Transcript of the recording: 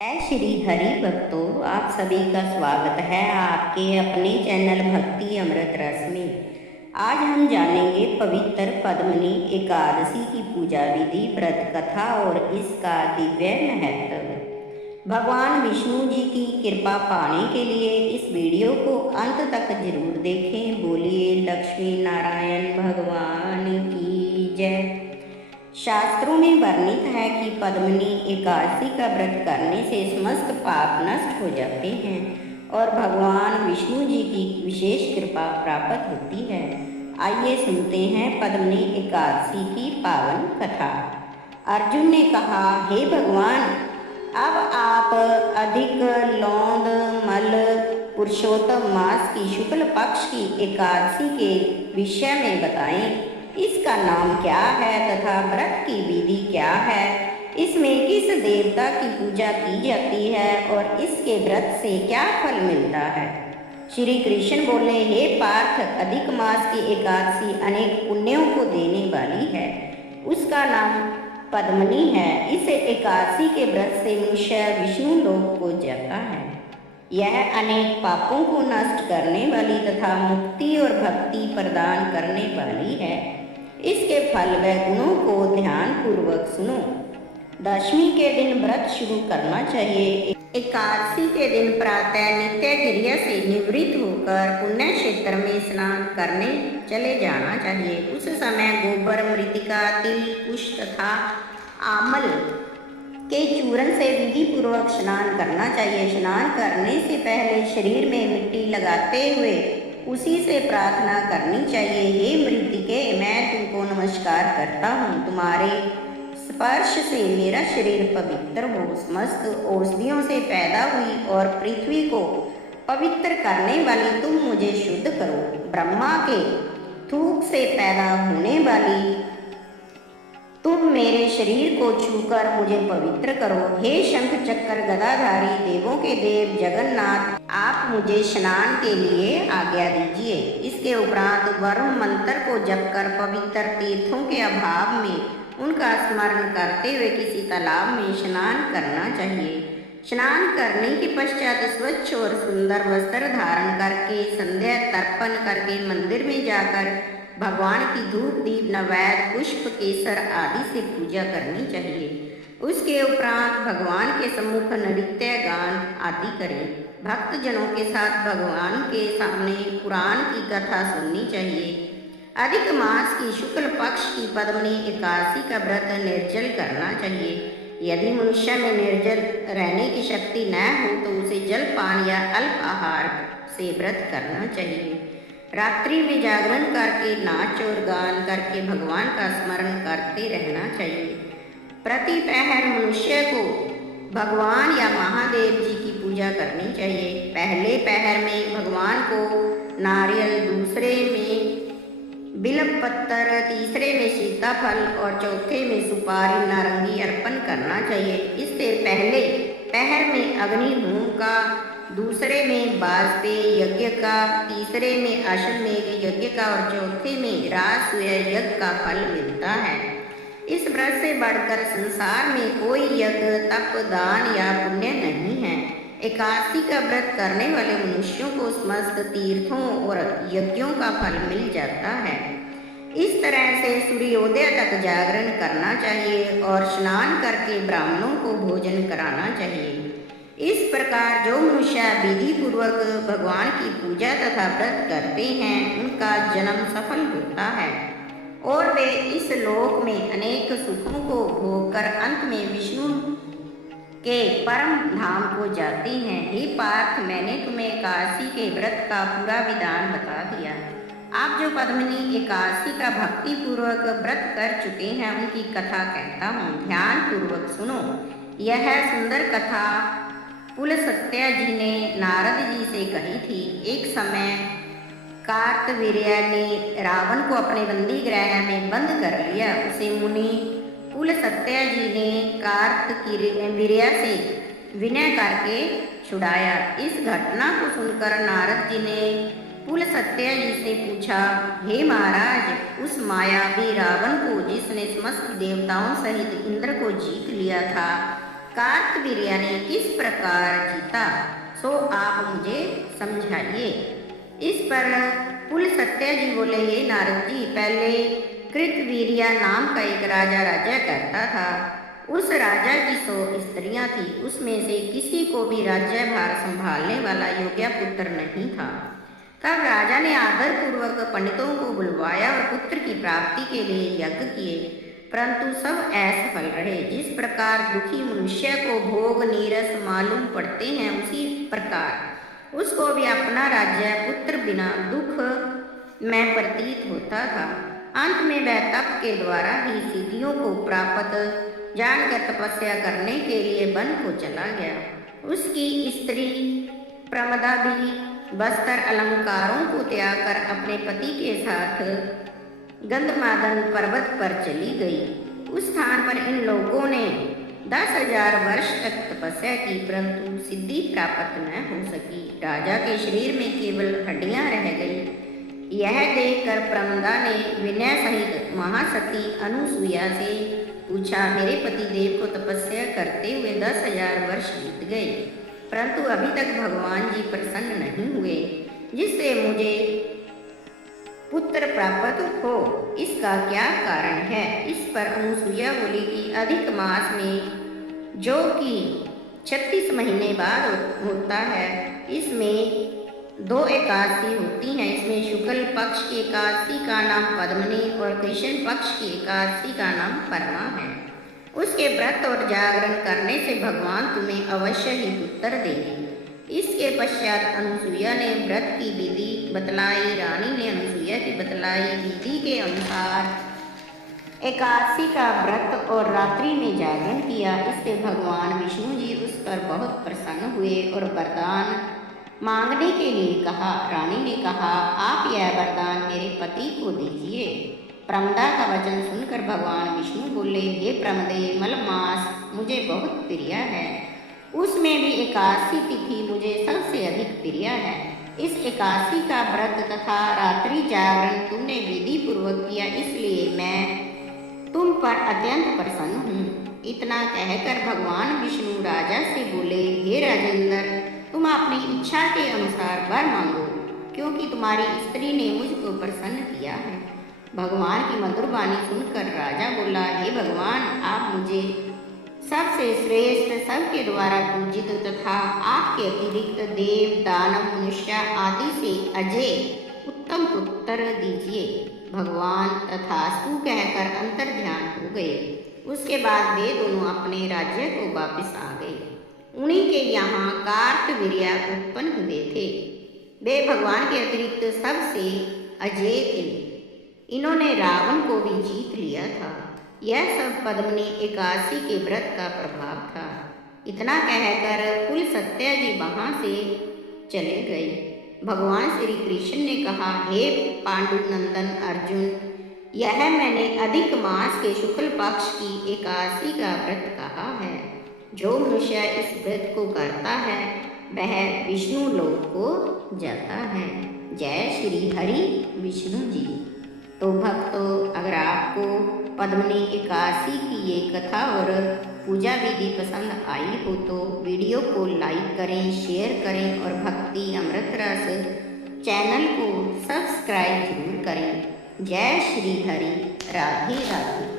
जय श्री हरि भक्तों, आप सभी का स्वागत है आपके अपने चैनल भक्ति अमृत रस में। आज हम जानेंगे पवित्र पद्मनी एकादशी की पूजा विधि, व्रत कथा और इसका दिव्य महत्व। भगवान विष्णु जी की कृपा पाने के लिए इस वीडियो को अंत तक जरूर देखें। बोलिए लक्ष्मी नारायण भगवान की जय। शास्त्रों में वर्णित है कि पद्मनी एकादशी का व्रत करने से समस्त पाप नष्ट हो जाते हैं और भगवान विष्णु जी की विशेष कृपा प्राप्त होती है। आइए सुनते हैं पद्मनी एकादशी की पावन कथा। अर्जुन ने कहा, हे भगवान, अब आप अधिक लौंद मल पुरुषोत्तम मास की शुक्ल पक्ष की एकादशी के विषय में बताएं। इसका नाम क्या है तथा व्रत की विधि क्या है, इसमें किस देवता की पूजा की जाती है और इसके व्रत से क्या फल मिलता है। श्री कृष्ण बोले, हे पार्थ, अधिक मास की एकादशी अनेक पुण्यों को देने वाली है। उसका नाम पद्मनी है। इस एकादशी के व्रत से मनुष्य विष्णु लोक को जाता है। यह अनेक पापों को नष्ट करने वाली तथा मुक्ति और भक्ति प्रदान करने वाली है। इसके फल व गुणों को ध्यान पूर्वक सुनो। दशमी के दिन व्रत शुरू करना चाहिए। एकादशी के दिन प्रातः नित्य क्रिया से निवृत्त होकर पुण्य क्षेत्र में स्नान करने चले जाना चाहिए। उस समय गोबर, मृतिका, तिल, कुश तथा आमल के चूर्ण से विधि पूर्वक स्नान करना चाहिए। स्नान करने से पहले शरीर में मिट्टी लगाते हुए उसी से प्रार्थना करनी चाहिए, हे मृतिके, मैं तुमको नमस्कार करता हूँ। तुम्हारे स्पर्श से मेरा शरीर पवित्र हो। समस्त औषधियों से पैदा हुई और पृथ्वी को पवित्र करने वाली तुम मुझे शुद्ध करो। ब्रह्मा के थूक से पैदा होने वाली तुम मेरे शरीर को छूकर मुझे पवित्र करो। हे शंख चक्र गदाधारी देवों के देव जगन्नाथ, आप मुझे स्नान के लिए आज्ञा दीजिए। इसके उपरांत वरुण मंत्र को जपकर पवित्र तीर्थों के अभाव में उनका स्मरण करते हुए किसी तालाब में स्नान करना चाहिए। स्नान करने के पश्चात स्वच्छ और सुंदर वस्त्र धारण करके संध्या तर्पण करके मंदिर में जाकर भगवान की धूप, दीप, नैवेद्य, पुष्प, केसर आदि से पूजा करनी चाहिए। उसके उपरांत भगवान के सम्मुख नृत्य, गान आदि करें। भक्तजनों के साथ भगवान के सामने पुराण की कथा सुननी चाहिए। अधिक मास की शुक्ल पक्ष की पद्मनी एकादशी का व्रत निर्जल करना चाहिए। यदि मनुष्य में निर्जल रहने की शक्ति न हो तो उसे जलपान या अल्प आहार से व्रत करना चाहिए। रात्रि में जागरण करके नाच और गान करके भगवान का स्मरण करते रहना चाहिए। प्रति पहर मनुष्य को भगवान या महादेव जी की पूजा करनी चाहिए। पहले पहर में भगवान को नारियल, दूसरे में बिल्वपत्र, तीसरे में सीताफल और चौथे में सुपारी, नारंगी अर्पण करना चाहिए। इससे पहले पहर में अग्नि होम का, दूसरे में वाजपेय यज्ञ का, तीसरे में अश्वमेध यज्ञ का और चौथे में राजसूय यज्ञ का फल मिलता है। इस व्रत से बढ़कर संसार में कोई यज्ञ, तप, दान या पुण्य नहीं है। एकादशी का व्रत करने वाले मनुष्यों को समस्त तीर्थों और यज्ञों का फल मिल जाता है। इस तरह से सूर्योदय तक जागरण करना चाहिए और स्नान करके ब्राह्मणों को भोजन कराना चाहिए। इस प्रकार जो मनुष्य विधि पूर्वक भगवान की पूजा तथा व्रत करते हैं उनका जन्म सफल होता है और वे इस लोक में अनेक सुखों को भोगकर अंत में विष्णु के परम धाम को जाते हैं। हे पार्थ, मैंने तुम्हें एकादशी के व्रत का पूरा विधान बता दिया। आप जो पद्मनी एकादशी का भक्ति पूर्वक व्रत कर चुके हैं उनकी कथा कहता हूँ, ध्यान पूर्वक सुनो। यह सुंदर कथा पुलस्त्य जी ने नारद जी से कही थी। एक समय कार्तवीर्य ने रावण को अपने बंदी गृह में बंद कर लिया। उसे मुनि पुलस्त्य जी ने कार्तवीर्य से विनय करके छुड़ाया। इस घटना को सुनकर नारद जी ने पुलस्त्य जी से पूछा, हे महाराज, उस मायावी रावण को जिसने समस्त देवताओं सहित इंद्र को जीत लिया था, कार्तवीर्य ने किस प्रकार जीता, सो आप मुझे समझाइए। इस पर पुलस्त्य जी बोले, ये नारद जी, पहले कृतवीर्य नाम का एक राजा राज्य करता था। उस राजा की 100 स्त्रियां थी, उसमें से किसी को भी राज्यभार संभालने वाला योग्य पुत्र नहीं था। तब राजा ने आदर पूर्वक पंडितों को बुलवाया और पुत्र की प्राप्ति के लिए यज्ञ किए, परंतु सब असफल रहे। जिस प्रकार दुखी मनुष्य को भोग नीरस मालूम पड़ते हैं, उसी प्रकार उसको भी अपना राज्य पुत्र बिना दुख में प्रतीत होता था। अंत में वह तप के द्वारा ही सिद्धियों को प्राप्त जानकर तपस्या करने के लिए वन को चला गया। उसकी स्त्री प्रमदा भी बस्तर अलंकारों को त्याग कर अपने पति के साथ गंधमादन पर्वत पर चली गई। उस स्थान पर इन लोगों ने 10,000 वर्ष तक तपस्या की, परंतु सिद्धि प्राप्त न हो सकी। राजा के शरीर में केवल हड्डियां रह गई। यह देखकर प्रमदा ने विनय सहित महासती अनुसुईया से पूछा, मेरे पति देव को तपस्या करते हुए 10,000 वर्ष बीत गए, परंतु अभी तक भगवान जी प्रसन्न नहीं हुए, जिससे मुझे पुत्र प्राप्त हो, इसका क्या कारण है। इस पर अनुसुईया बोली कि अधिक मास में, जो कि 36 महीने बाद होता है, इसमें 2 एकादशी होती हैं। इसमें शुक्ल पक्ष की एकादशी का नाम पद्मनी और कृष्ण पक्ष की एकादशी का नाम परमा है। उसके व्रत और जागरण करने से भगवान तुम्हें अवश्य ही पुत्र देंगे। इसके पश्चात अनुसुईया ने व्रत की विधि बतलाई। रानी ने अनुसुईया की बतलाई विधि के अनुसार एकादशी का व्रत और रात्रि में जागरण किया। इससे भगवान विष्णु जी उस पर बहुत प्रसन्न हुए और वरदान मांगने के लिए कहा। रानी ने कहा, आप यह वरदान मेरे पति को दीजिए। प्रमदा का वचन सुनकर भगवान विष्णु बोले, हे प्रमदे, मलमास मुझे बहुत प्रिय है, उसमें भी एकादशी तिथि मुझे सबसे अधिक प्रिय है। इस एकादशी का व्रत तथा रात्रि जागरण तुमने विधि पूर्वक किया, इसलिए मैं तुम पर अत्यंत प्रसन्न हूँ। इतना कहकर भगवान विष्णु राजा से बोले, हे राजेंद्र, तुम अपनी इच्छा के अनुसार वर मांगो, क्योंकि तुम्हारी स्त्री ने मुझको प्रसन्न किया है। भगवान की मधुर वाणी सुनकर राजा बोला, हे भगवान, आप मुझे सबसे श्रेष्ठ, सबके द्वारा पूजित तथा आपके अतिरिक्त देव दानव मनुष्य आदि से अजय उत्तम पुत्र दीजिए। भगवान तथास्तु कहकर अंतर ध्यान हो गए। उसके बाद वे दोनों अपने राज्य को वापस आ गए। उन्हीं के यहाँ कार्तवीर्य उत्पन्न हुए थे। वे भगवान के अतिरिक्त सबसे अजय थे। इन्होंने रावण को भी जीत लिया था। यह सब पद्मिनी एकादशी के व्रत का प्रभाव था। इतना कहकर पुलस्त्य जी वहाँ से चले गए। भगवान श्री कृष्ण ने कहा, हे पांडुनंदन अर्जुन, यह मैंने अधिक मास के शुक्ल पक्ष की एकादशी का व्रत कहा है। जो मनुष्य इस व्रत को करता है वह विष्णु लोक को जाता है। जय श्री हरि विष्णु जी। तो भक्तों, अगर आपको पद्मिनी एकादशी की ये कथा और पूजा विधि पसंद आई हो तो वीडियो को लाइक करें, शेयर करें और भक्ति अमृत रस चैनल को सब्सक्राइब जरूर करें। जय श्री हरि। राधे राधे।